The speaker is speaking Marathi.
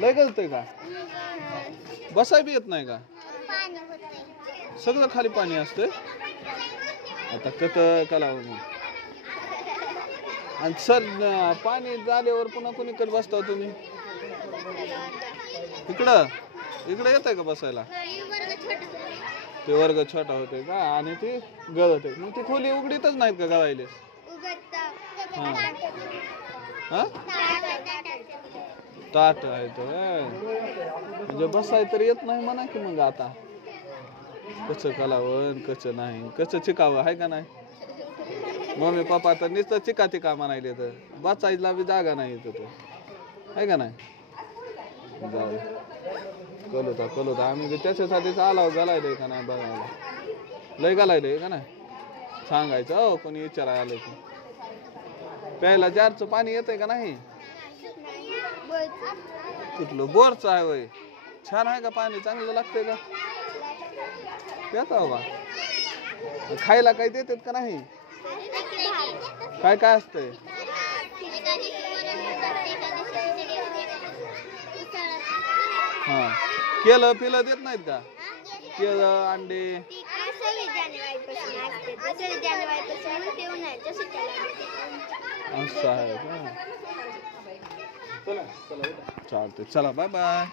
लय गळतंय का? बसाय बी येत नाही का? सगळं खाली पाणी असतंय. आता कत कला आणि सर पाणी झाल्यावर पुन्हा कोणीकडे बसता तुम्ही? इकडं इकडे येत आहे का बसायला? ते वर्ग छोटा होते का आणि ते गळत आहे. मग ती खोली उघडीतच नाहीत का गळायले? हा ताट आहे तर म्हणजे बसाय तर येत नाही म्हणा की. मग आता कसं कलावं कसं नाही कसं चिकावं आहे का नाही? मम्मी पप्पा तर नुसतं चिका चिका म्हणायले तर बसायला बी जागा नाही इथं आहे का नाही? जाऊ कलवता आम्ही त्याच्यासाठीच आलाव घालायलंय का नाही बघायला. लय घालायलंय का नाही सांगायचं. हो कोणी विचारायला आलं की प्यायला जारचं पाणी येतंय का नाही? कुठलं बोरचं आहे वय? छान आहे का पाणी? चांगलं लागतंय का? येतं बा. खायला काही देतात का नाही? काय काय असतंय? हा केलं पिलं देत नाहीत का? केलं अंडे असं आहे का? चला चालतंय. चला बाय बाय.